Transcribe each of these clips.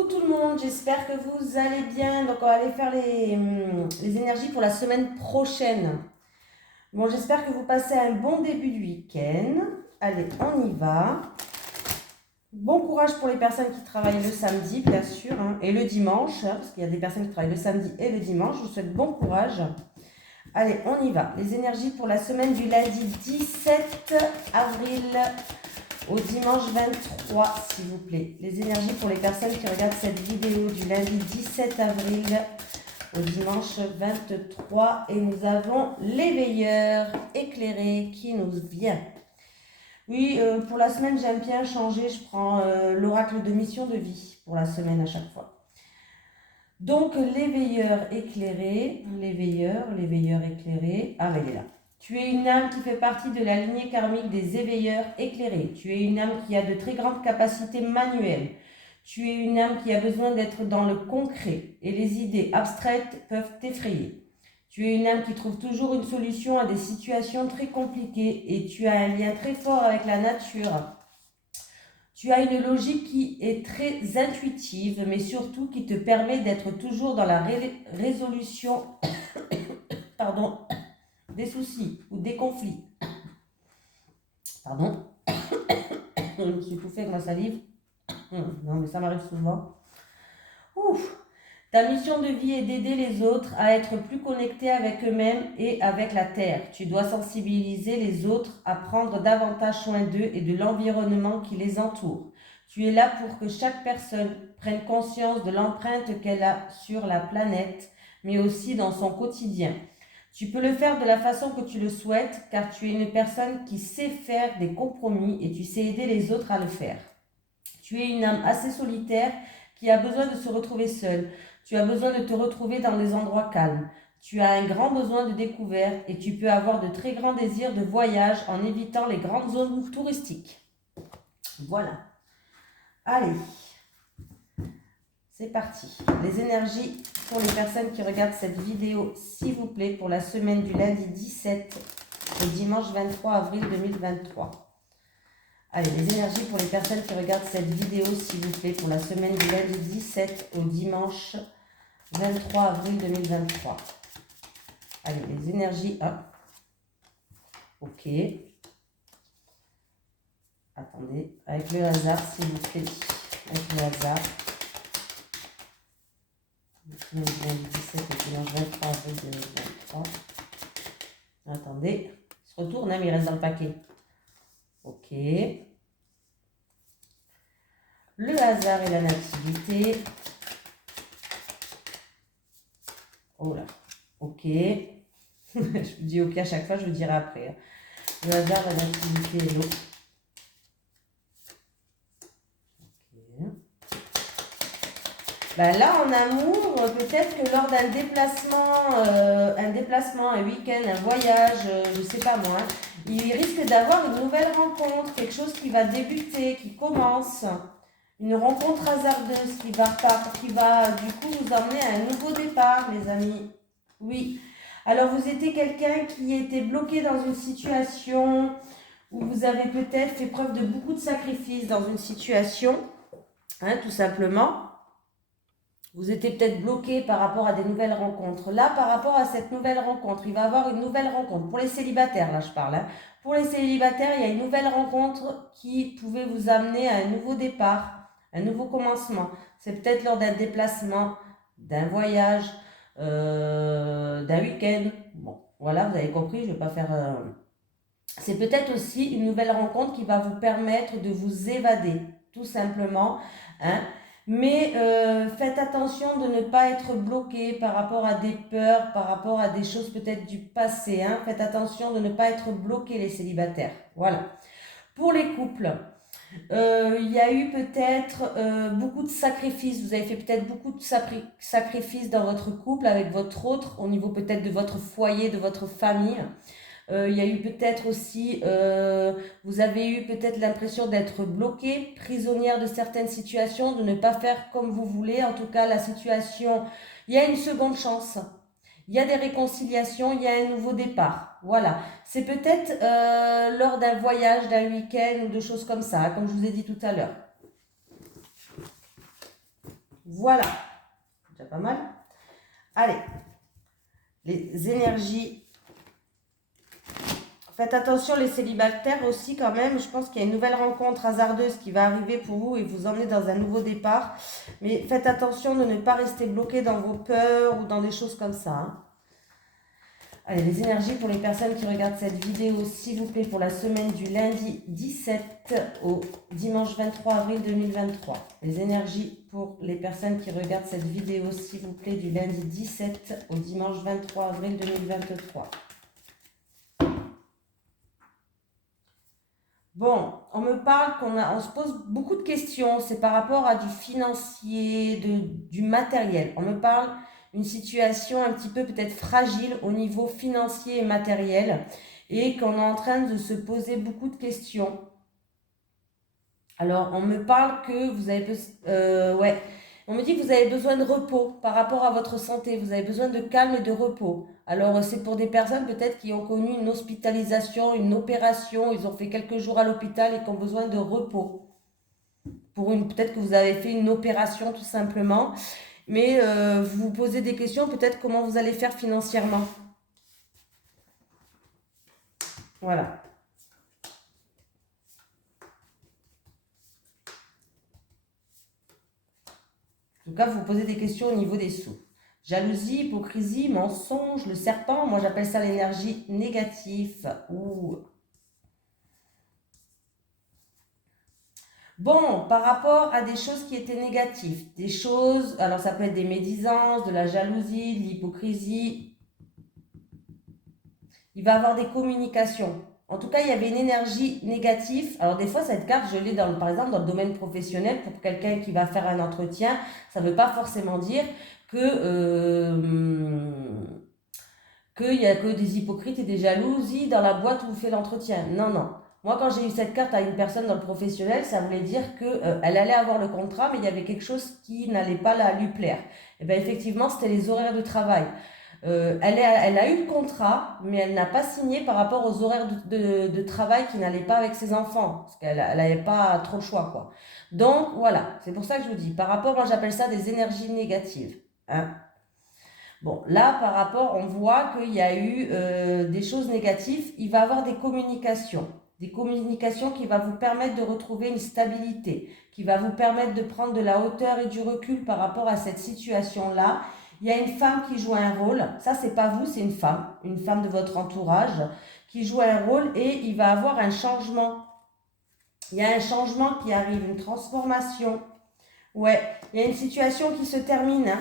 Coucou tout le monde, j'espère que vous allez bien. Donc on va aller faire les énergies pour la semaine prochaine. Bon, j'espère que vous passez un bon début du week-end. Allez, on y va. Bon courage pour les personnes qui travaillent le samedi, bien sûr, hein, et le dimanche, hein, parce qu'il y a des personnes qui travaillent le samedi et le dimanche. Je vous souhaite bon courage. Allez, on y va. Les énergies pour la semaine du lundi 17 avril au dimanche 23, s'il vous plaît. Les énergies pour les personnes qui regardent cette vidéo du lundi 17 avril au dimanche 23. Et nous avons l'éveilleur éclairé qui nous vient. Oui, pour la semaine, j'aime bien changer. Je prends l'oracle de mission de vie pour la semaine à chaque fois. Donc, l'éveilleur éclairé, l'éveilleur éclairé. Ah, ben il est là. Tu es une âme qui fait partie de la lignée karmique des éveilleurs éclairés. Tu es une âme qui a de très grandes capacités manuelles. Tu es une âme qui a besoin d'être dans le concret et les idées abstraites peuvent t'effrayer. Tu es une âme qui trouve toujours une solution à des situations très compliquées et tu as un lien très fort avec la nature. Tu as une logique qui est très intuitive, mais surtout qui te permet d'être toujours dans la résolution pardon, des soucis ou des conflits. Pardon. Je me suis étouffée avec ma salive. Non, mais ça m'arrive souvent. Ouf. Ta mission de vie est d'aider les autres à être plus connectés avec eux-mêmes et avec la Terre. Tu dois sensibiliser les autres à prendre davantage soin d'eux et de l'environnement qui les entoure. Tu es là pour que chaque personne prenne conscience de l'empreinte qu'elle a sur la planète, mais aussi dans son quotidien. Tu peux le faire de la façon que tu le souhaites, car tu es une personne qui sait faire des compromis et tu sais aider les autres à le faire. Tu es une âme assez solitaire qui a besoin de se retrouver seule. Tu as besoin de te retrouver dans des endroits calmes. Tu as un grand besoin de découverte et tu peux avoir de très grands désirs de voyage en évitant les grandes zones touristiques. Voilà. Allez, c'est parti. Les énergies pour les personnes qui regardent cette vidéo, s'il vous plaît, pour la semaine du lundi 17 au dimanche 23 avril 2023. Allez, les énergies pour les personnes qui regardent cette vidéo, s'il vous plaît, pour la semaine du lundi 17 au dimanche 23 avril 2023. Allez, les énergies. Ah. Ok. Attendez. Avec le hasard, s'il vous plaît. Avec le hasard. Le lundi 17 au dimanche 23 avril 2023. Attendez. Il se retourne, hein, mais il reste dans le paquet. Ok. Le hasard et la nativité. Oh là. Ok. Je vous dis ok à chaque fois, je vous dirai après. Hein. Le hasard, la nativité et l'eau. Ok. Ben là, en amour, peut-être que lors d'un déplacement, un week-end, un voyage, je ne sais pas moi, il risque d'avoir une nouvelle rencontre, quelque chose qui va débuter, qui commence. Une rencontre hasardeuse qui va du coup vous emmener à un nouveau départ, les amis. Oui. Alors, vous étiez quelqu'un qui était bloqué dans une situation où vous avez peut-être fait preuve de beaucoup de sacrifices dans une situation, hein, tout simplement. Vous étiez peut-être bloqué par rapport à des nouvelles rencontres. Là, par rapport à cette nouvelle rencontre, il va y avoir une nouvelle rencontre. Pour les célibataires, là je parle. Hein. Pour les célibataires, il y a une nouvelle rencontre qui pouvait vous amener à un nouveau départ, un nouveau commencement. C'est peut-être lors d'un déplacement, d'un voyage, d'un week-end. Bon, voilà, vous avez compris, je ne vais pas faire... C'est peut-être aussi une nouvelle rencontre qui va vous permettre de vous évader, tout simplement. Hein. Mais faites attention de ne pas être bloqué par rapport à des peurs, par rapport à des choses peut-être du passé. Hein. Faites attention de ne pas être bloqué, les célibataires. Voilà. Pour les couples, il y a eu peut-être beaucoup de sacrifices. Vous avez fait peut-être beaucoup de sacrifices dans votre couple avec votre autre, au niveau peut-être de votre foyer, de votre famille. Il y a eu peut-être aussi, vous avez eu peut-être l'impression d'être bloqué, prisonnière de certaines situations, de ne pas faire comme vous voulez. En tout cas, la situation, il y a une seconde chance. Il y a des réconciliations, il y a un nouveau départ. Voilà. C'est peut-être lors d'un voyage, d'un week-end ou de choses comme ça, comme je vous ai dit tout à l'heure. Voilà, déjà pas mal. Allez, les énergies. Faites attention les célibataires aussi quand même. Je pense qu'il y a une nouvelle rencontre hasardeuse qui va arriver pour vous et vous emmener dans un nouveau départ. Mais faites attention de ne pas rester bloqué dans vos peurs ou dans des choses comme ça. Hein. Allez, les énergies pour les personnes qui regardent cette vidéo, s'il vous plaît, pour la semaine du lundi 17 au dimanche 23 avril 2023. Les énergies pour les personnes qui regardent cette vidéo, s'il vous plaît, du lundi 17 au dimanche 23 avril 2023. Bon, on me parle on se pose beaucoup de questions, c'est par rapport à du financier, du matériel. On me parle d'une situation un petit peu peut-être fragile au niveau financier et matériel et qu'on est en train de se poser beaucoup de questions. Alors, on me parle que vous avez... On me dit que vous avez besoin de repos par rapport à votre santé. Vous avez besoin de calme et de repos. Alors, c'est pour des personnes peut-être qui ont connu une hospitalisation, une opération. Ils ont fait quelques jours à l'hôpital et qui ont besoin de repos. Peut-être que vous avez fait une opération tout simplement. Mais vous vous posez des questions, peut-être comment vous allez faire financièrement. Voilà. En tout cas, vous vous posez des questions au niveau des sous. Jalousie, hypocrisie, mensonge, le serpent, moi j'appelle ça l'énergie négative. Bon, par rapport à des choses qui étaient négatives, des choses, alors ça peut être des médisances, de la jalousie, de l'hypocrisie. Il va y avoir des communications. En tout cas, il y avait une énergie négative. Alors des fois, cette carte, je l'ai par exemple dans le domaine professionnel pour quelqu'un qui va faire un entretien. Ça ne veut pas forcément dire qu'il n'y a que des hypocrites et des jalousies dans la boîte où vous faites l'entretien. Non, non. Moi, quand j'ai eu cette carte à une personne dans le professionnel, ça voulait dire qu'elle allait avoir le contrat, mais il y avait quelque chose qui n'allait pas lui plaire. Et bien effectivement, c'était les horaires de travail. Elle a eu le contrat, mais elle n'a pas signé par rapport aux horaires de travail qui n'allaient pas avec ses enfants, parce qu'elle n'avait pas trop le choix, quoi. Donc, voilà, c'est pour ça que je vous dis, par rapport, moi j'appelle ça des énergies négatives. Hein. Bon, là, par rapport, on voit qu'il y a eu des choses négatives, il va y avoir des communications qui vont vous permettre de retrouver une stabilité, qui va vous permettre de prendre de la hauteur et du recul par rapport à cette situation-là. Il y a une femme qui joue un rôle, ça c'est pas vous, c'est une femme de votre entourage qui joue un rôle et il va avoir un changement. Il y a un changement qui arrive, une transformation. Ouais, il y a une situation qui se termine hein,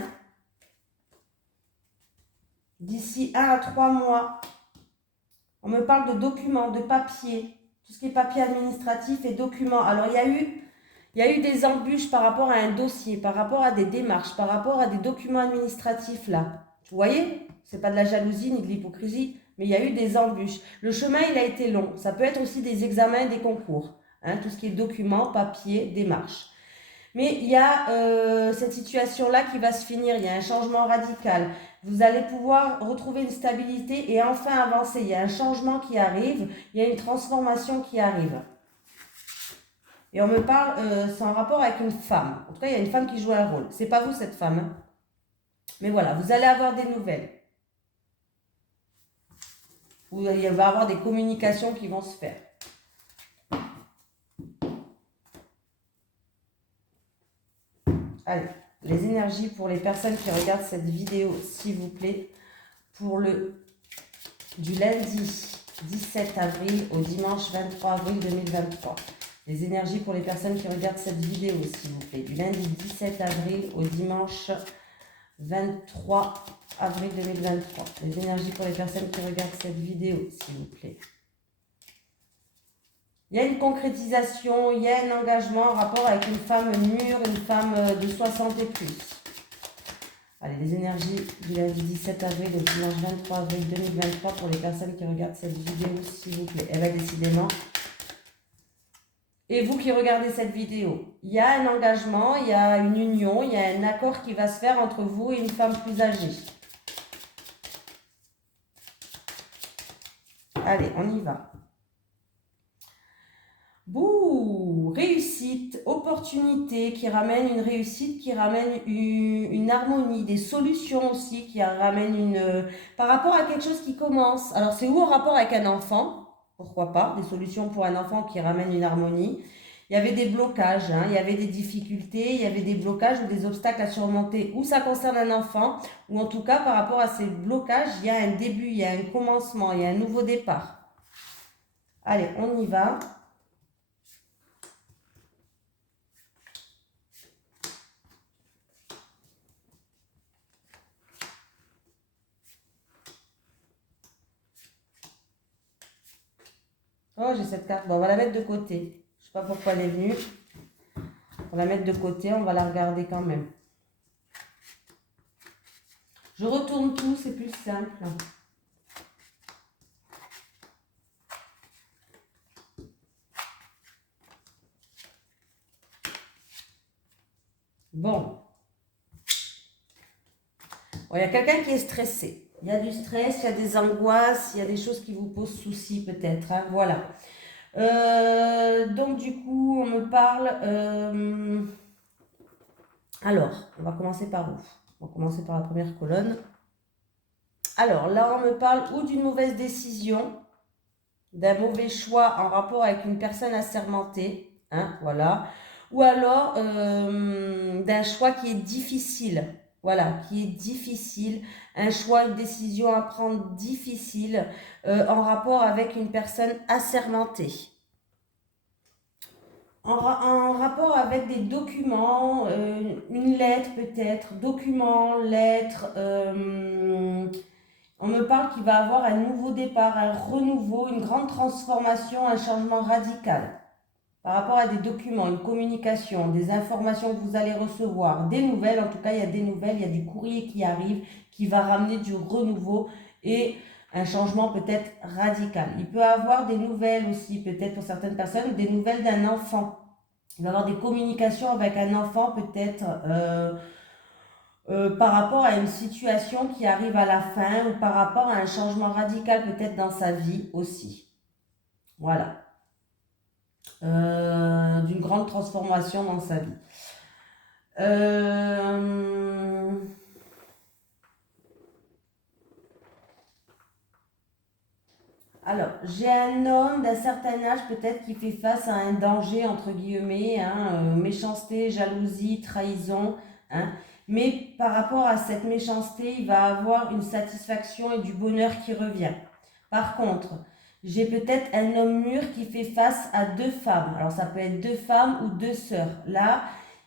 d'ici 1 à 3 mois. On me parle de documents, de papiers, tout ce qui est papier administratif et documents. Alors il y a eu des embûches par rapport à un dossier, par rapport à des démarches, par rapport à des documents administratifs là. Vous voyez, c'est pas de la jalousie ni de l'hypocrisie, mais il y a eu des embûches. Le chemin, il a été long. Ça peut être aussi des examens, des concours. Hein, tout ce qui est documents, papiers, démarches. Mais il y a cette situation-là qui va se finir. Il y a un changement radical. Vous allez pouvoir retrouver une stabilité et enfin avancer. Il y a un changement qui arrive. Il y a une transformation qui arrive. Et on me parle, c'est en rapport avec une femme. En tout cas, il y a une femme qui joue un rôle. C'est pas vous cette femme. Hein. Mais voilà, vous allez avoir des nouvelles. Ou il va y avoir des communications qui vont se faire. Allez, les énergies pour les personnes qui regardent cette vidéo, s'il vous plaît, pour du lundi 17 avril au dimanche 23 avril 2023. Les énergies pour les personnes qui regardent cette vidéo, s'il vous plaît, du lundi 17 avril au dimanche 23 avril 2023. Les énergies pour les personnes qui regardent cette vidéo, s'il vous plaît. Il y a une concrétisation, il y a un engagement en rapport avec une femme mûre, une femme de 60 et plus. Allez, les énergies du lundi 17 avril au dimanche 23 avril 2023 pour les personnes qui regardent cette vidéo, s'il vous plaît. Eh bien, décidément. Et vous qui regardez cette vidéo, il y a un engagement, il y a une union, il y a un accord qui va se faire entre vous et une femme plus âgée. Allez, on y va. Bouh, réussite, opportunité qui ramène une réussite, qui ramène une harmonie, des solutions aussi, qui ramènent par rapport à quelque chose qui commence. Alors c'est ou en rapport avec un enfant, pourquoi pas, des solutions pour un enfant qui ramènent une harmonie. Il y avait des blocages, hein, il y avait des difficultés, il y avait des blocages ou des obstacles à surmonter, ou ça concerne un enfant, ou en tout cas par rapport à ces blocages, il y a un début, il y a un commencement, il y a un nouveau départ. Allez, on y va. Oh, j'ai cette carte. Bon, on va la mettre de côté. Je sais pas pourquoi elle est venue. On va la mettre de côté, on va la regarder quand même. Je retourne tout, c'est plus simple. Bon. Bon, il y a quelqu'un qui est stressé. Il y a du stress, il y a des angoisses, il y a des choses qui vous posent souci peut-être, hein. Voilà. Donc du coup, on me parle... Alors, on va commencer par où? On va commencer par la première colonne. Alors, là, on me parle ou d'une mauvaise décision, d'un mauvais choix en rapport avec une personne assermentée, hein, voilà. Ou alors d'un choix qui est difficile, voilà, qui est difficile, un choix, une décision à prendre difficile en rapport avec une personne assermentée. En rapport avec des documents, une lettre peut-être, documents, lettres, on me parle qu'il va avoir un nouveau départ, un renouveau, une grande transformation, un changement radical par rapport à des documents, une communication, des informations que vous allez recevoir, des nouvelles, en tout cas il y a des nouvelles, il y a du courrier qui arrive, qui va ramener du renouveau et un changement peut-être radical. Il peut avoir des nouvelles aussi, peut-être pour certaines personnes, des nouvelles d'un enfant. Il va avoir des communications avec un enfant peut-être par rapport à une situation qui arrive à la fin ou par rapport à un changement radical peut-être dans sa vie aussi. Voilà. D'une grande transformation dans sa vie. Alors, j'ai un homme d'un certain âge peut-être qui fait face à un danger, entre guillemets, hein, méchanceté, jalousie, trahison, hein, mais par rapport à cette méchanceté, il va avoir une satisfaction et du bonheur qui revient. Par contre, j'ai peut-être un homme mûr qui fait face à deux femmes. Alors, ça peut être deux femmes ou deux sœurs. Là,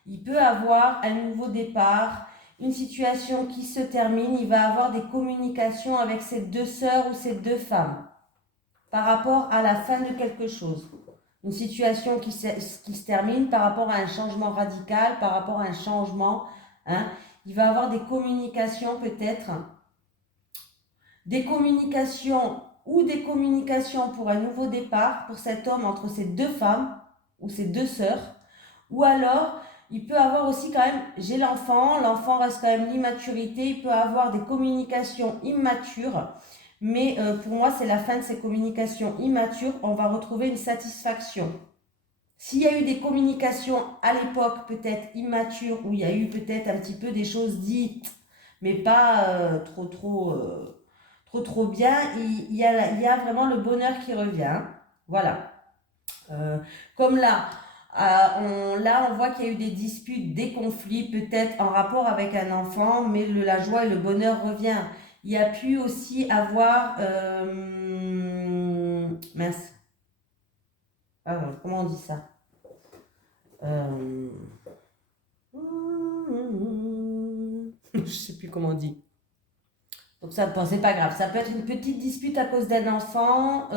il peut avoir un nouveau départ, une situation qui se termine. Il va avoir des communications avec ces deux sœurs ou ces deux femmes par rapport à la fin de quelque chose. Une situation qui se termine par rapport à un changement radical, par rapport à un changement. Hein. Il va avoir des communications peut-être, des communications ou des communications pour un nouveau départ pour cet homme entre ces deux femmes ou ces deux sœurs. Ou alors, il peut avoir aussi quand même, j'ai l'enfant reste quand même l'immaturité, il peut avoir des communications immatures. Mais pour moi, c'est la fin de ces communications immatures. On va retrouver une satisfaction. S'il y a eu des communications à l'époque peut-être immatures, où il y a eu peut-être un petit peu des choses dites, mais pas trop bien, il y a vraiment le bonheur qui revient. Voilà. Comme là, on voit qu'il y a eu des disputes, des conflits, peut-être en rapport avec un enfant, mais la joie et le bonheur revient. Il y a pu aussi avoir... mince. Ah, comment on dit ça je sais plus comment on dit. Donc ça, bon, c'est pas grave. Ça peut être une petite dispute à cause d'un enfant.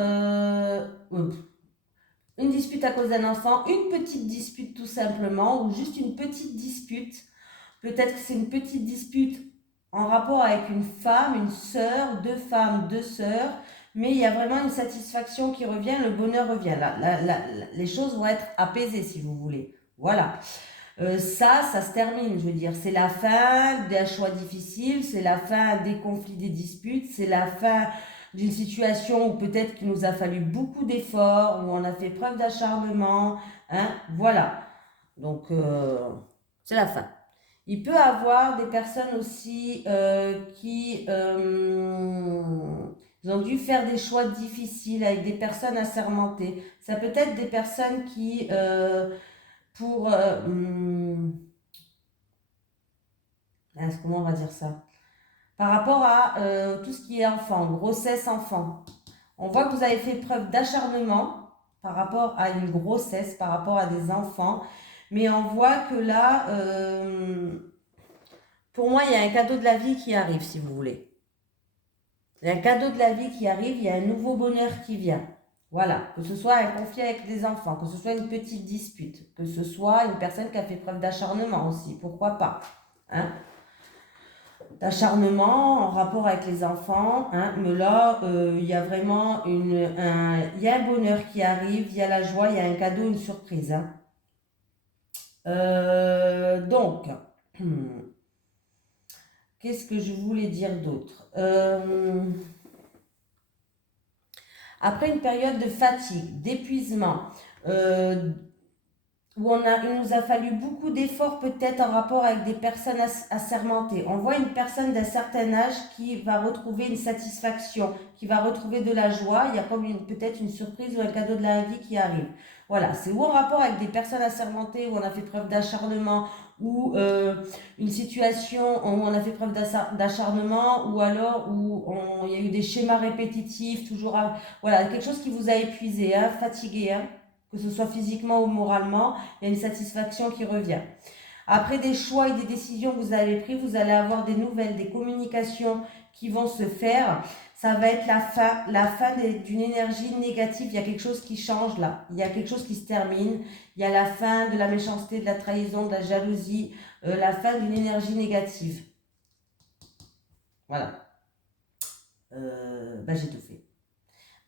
Une dispute à cause d'un enfant, une petite dispute tout simplement, ou juste une petite dispute. Peut-être que c'est une petite dispute en rapport avec une femme, une sœur, deux femmes, deux sœurs, mais il y a vraiment une satisfaction qui revient, le bonheur revient. Les choses vont être apaisées si vous voulez. Voilà. Ça se termine, je veux dire. C'est la fin d'un choix difficile, c'est la fin des conflits, des disputes, c'est la fin d'une situation où peut-être qu'il nous a fallu beaucoup d'efforts, où on a fait preuve d'acharnement, hein, voilà. Donc, c'est la fin. Il peut avoir des personnes aussi qui ils ont dû faire des choix difficiles avec des personnes assermentées. Ça peut être des personnes qui, comment on va dire ça? Par rapport à tout ce qui est enfant, grossesse enfant. On voit que vous avez fait preuve d'acharnement par rapport à une grossesse, par rapport à des enfants. Mais on voit que là, pour moi, il y a un cadeau de la vie qui arrive, si vous voulez. Il y a un cadeau de la vie qui arrive, il y a un nouveau bonheur qui vient. Voilà, que ce soit un conflit avec des enfants, que ce soit une petite dispute, que ce soit une personne qui a fait preuve d'acharnement aussi, pourquoi pas, hein? D'acharnement en rapport avec les enfants, hein? Mais là, il y a vraiment il y a un bonheur qui arrive, il y a la joie, il y a un cadeau, une surprise, hein? Donc, qu'est-ce que je voulais dire d'autre? Après une période de fatigue, d'épuisement, où il nous a fallu beaucoup d'efforts peut-être en rapport avec des personnes assermentées. On voit une personne d'un certain âge qui va retrouver une satisfaction, qui va retrouver de la joie. Il y a comme peut-être une surprise ou un cadeau de la vie qui arrive. Voilà, c'est ou en rapport avec des personnes assermentées où on a fait preuve d'acharnement, ou une situation où on a fait preuve d'acharnement, ou alors où il y a eu des schémas répétitifs, toujours, voilà, quelque chose qui vous a épuisé, hein, fatigué, hein, que ce soit physiquement ou moralement, il y a une satisfaction qui revient. Après des choix et des décisions que vous avez pris, vous allez avoir des nouvelles, des communications qui vont se faire. Ça va être la fin d'une énergie négative. Il y a quelque chose qui change là. Il y a quelque chose qui se termine. Il y a la fin de la méchanceté, de la trahison, de la jalousie, la fin d'une énergie négative. Voilà. J'ai tout fait.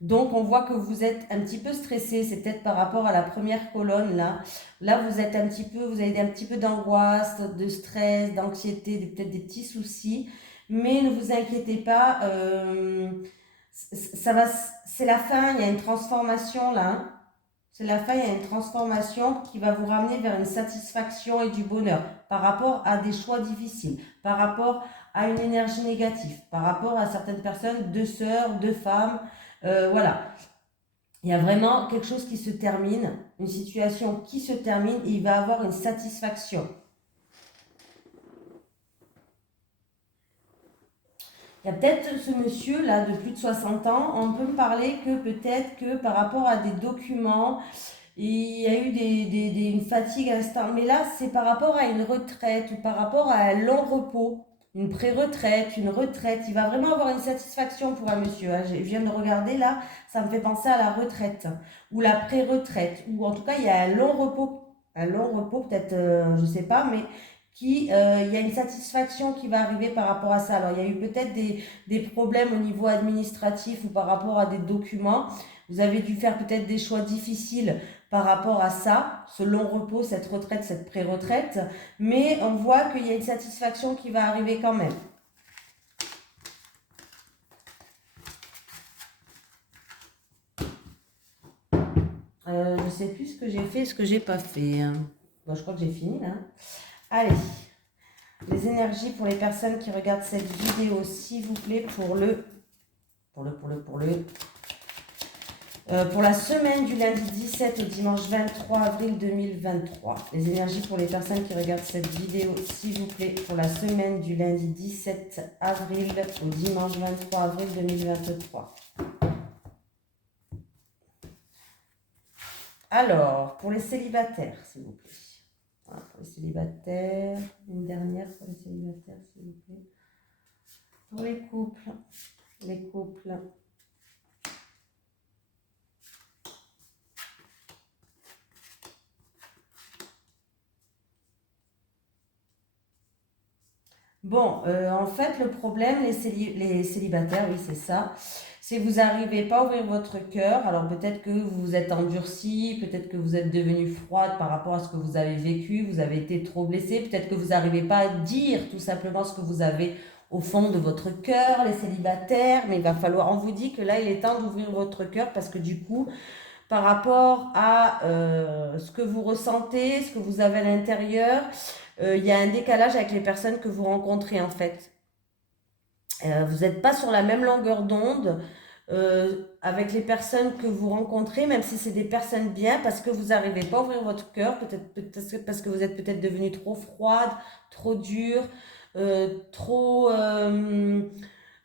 Donc, on voit que vous êtes un petit peu stressé. C'est peut-être par rapport à la première colonne là. Là, vous êtes vous avez un petit peu d'angoisse, de stress, d'anxiété, peut-être des petits soucis. Mais ne vous inquiétez pas. C'est la fin. Il y a une transformation là, hein. C'est la fin. Il y a une transformation qui va vous ramener vers une satisfaction et du bonheur par rapport à des choix difficiles, par rapport à une énergie négative, par rapport à certaines personnes, deux sœurs, deux femmes. Voilà, il y a vraiment quelque chose qui se termine, une situation qui se termine et il va avoir une satisfaction. Il y a peut-être ce monsieur là de plus de 60 ans, on peut me parler que peut-être que par rapport à des documents, il y a eu une fatigue instant, mais là c'est par rapport à une retraite ou par rapport à un long repos. Une pré-retraite, une retraite, il va vraiment avoir une satisfaction pour un monsieur, hein. Je viens de regarder là, ça me fait penser à la retraite ou la pré-retraite, ou en tout cas il y a un long repos peut-être, je sais pas, mais il y a une satisfaction qui va arriver par rapport à ça. Alors il y a eu peut-être des problèmes au niveau administratif ou par rapport à des documents, vous avez dû faire peut-être des choix difficiles par rapport à ça, ce long repos, cette retraite, cette pré-retraite, mais on voit qu'il y a une satisfaction qui va arriver quand même. Je ne sais plus ce que j'ai fait, ce que j'ai pas fait, hein. Bon, je crois que j'ai fini là. Allez, les énergies pour les personnes qui regardent cette vidéo, s'il vous plaît, pour la semaine du lundi 17 au dimanche 23 avril 2023. Les énergies pour les personnes qui regardent cette vidéo, s'il vous plaît, pour la semaine du lundi 17 avril au dimanche 23 avril 2023. Alors, pour les célibataires, s'il vous plaît. Voilà, pour les célibataires, une dernière pour les célibataires, s'il vous plaît. Pour les couples. Bon, en fait, le problème, les célibataires, oui, c'est ça. C'est que vous n'arrivez pas à ouvrir votre cœur. Alors peut-être que vous vous êtes endurci, peut-être que vous êtes devenu froide par rapport à ce que vous avez vécu, vous avez été trop blessé, peut-être que vous n'arrivez pas à dire tout simplement ce que vous avez au fond de votre cœur, les célibataires, mais il va falloir, on vous dit que là, il est temps d'ouvrir votre cœur parce que du coup, par rapport à ce que vous ressentez, ce que vous avez à l'intérieur, il y a un décalage avec les personnes que vous rencontrez en fait. Vous n'êtes pas sur la même longueur d'onde avec les personnes que vous rencontrez, même si c'est des personnes bien, parce que vous n'arrivez pas à ouvrir votre cœur, peut-être parce que vous êtes peut-être devenu trop froide, trop dure, trop...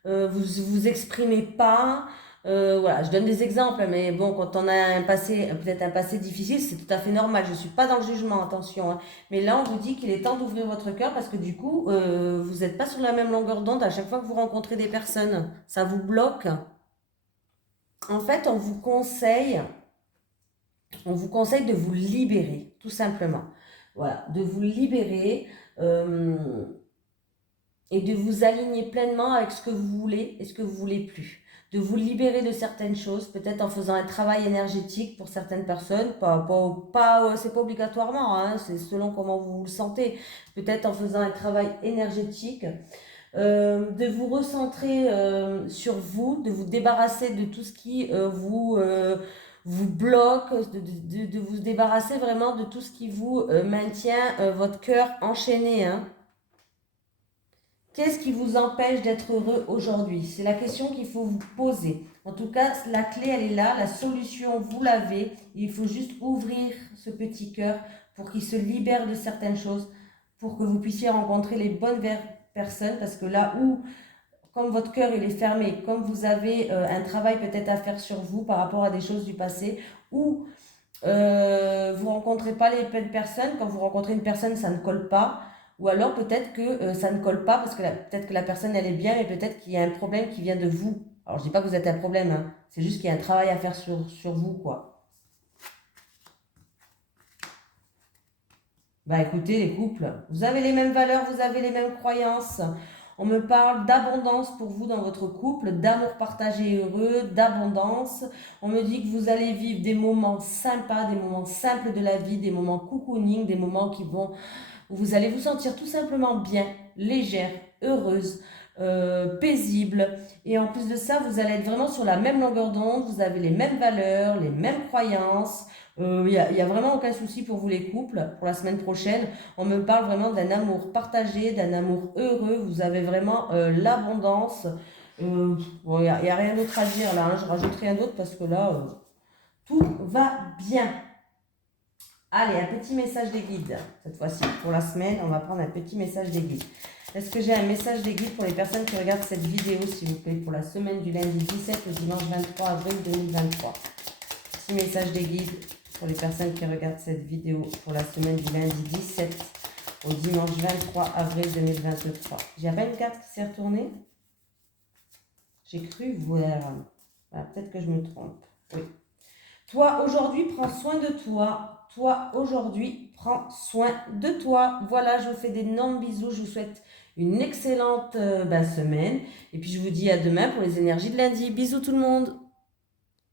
vous vous exprimez pas. Voilà, je donne des exemples, mais bon, quand on a un passé, peut-être un passé difficile, c'est tout à fait normal. Je ne suis pas dans le jugement, attention, hein. Mais là, on vous dit qu'il est temps d'ouvrir votre cœur parce que du coup, vous n'êtes pas sur la même longueur d'onde à chaque fois que vous rencontrez des personnes. Ça vous bloque. En fait, on vous conseille de vous libérer, tout simplement. Voilà, de vous libérer. Et de vous aligner pleinement avec ce que vous voulez et ce que vous voulez plus. De vous libérer de certaines choses, peut-être en faisant un travail énergétique pour certaines personnes, c'est pas obligatoirement, hein, c'est selon comment vous le sentez. Peut-être en faisant un travail énergétique, de vous recentrer sur vous, de vous débarrasser de tout ce qui vous bloque, de vous débarrasser vraiment de tout ce qui vous maintient votre cœur enchaîné, hein. Qu'est-ce qui vous empêche d'être heureux aujourd'hui? C'est la question qu'il faut vous poser. En tout cas, la clé, elle est là. La solution, vous l'avez. Il faut juste ouvrir ce petit cœur pour qu'il se libère de certaines choses, pour que vous puissiez rencontrer les bonnes personnes. Parce que là où, comme votre cœur il est fermé, comme vous avez un travail peut-être à faire sur vous par rapport à des choses du passé, ou vous ne rencontrez pas les bonnes personnes, quand vous rencontrez une personne, ça ne colle pas. Ou alors peut-être que ça ne colle pas parce que peut-être que la personne elle est bien, mais peut-être qu'il y a un problème qui vient de vous. Alors je dis pas que vous êtes un problème, hein. C'est juste qu'il y a un travail à faire sur vous, quoi. Bah écoutez les couples, vous avez les mêmes valeurs, vous avez les mêmes croyances. On me parle d'abondance pour vous dans votre couple, d'amour partagé et heureux, d'abondance. On me dit que vous allez vivre des moments sympas, des moments simples de la vie, des moments cocooning, des moments où vous allez vous sentir tout simplement bien, légère, heureuse, paisible. Et en plus de ça, vous allez être vraiment sur la même longueur d'onde, vous avez les mêmes valeurs, les mêmes croyances. Il y a vraiment aucun souci pour vous les couples pour la semaine prochaine. On me parle vraiment d'un amour partagé, d'un amour heureux. Vous avez vraiment l'abondance. Bon, y a rien d'autre à dire là, hein. Je rajoute rien d'autre parce que là, tout va bien. Allez, un petit message des guides. Cette fois-ci, pour la semaine, on va prendre un petit message des guides. Est-ce que j'ai un message des guides pour les personnes qui regardent cette vidéo, s'il vous plaît, pour la semaine du lundi 17 au dimanche 23 avril 2023. Petit message des guides pour les personnes qui regardent cette vidéo pour la semaine du lundi 17 au dimanche 23 avril 2023. J'ai pas une carte qui s'est retournée? J'ai cru voir. Voilà, peut-être que je me trompe. Oui. Toi, aujourd'hui, prends soin de toi. Toi, aujourd'hui, prends soin de toi. Voilà, je vous fais d'énormes bisous. Je vous souhaite une excellente semaine. Et puis, je vous dis à demain pour les énergies de lundi. Bisous tout le monde.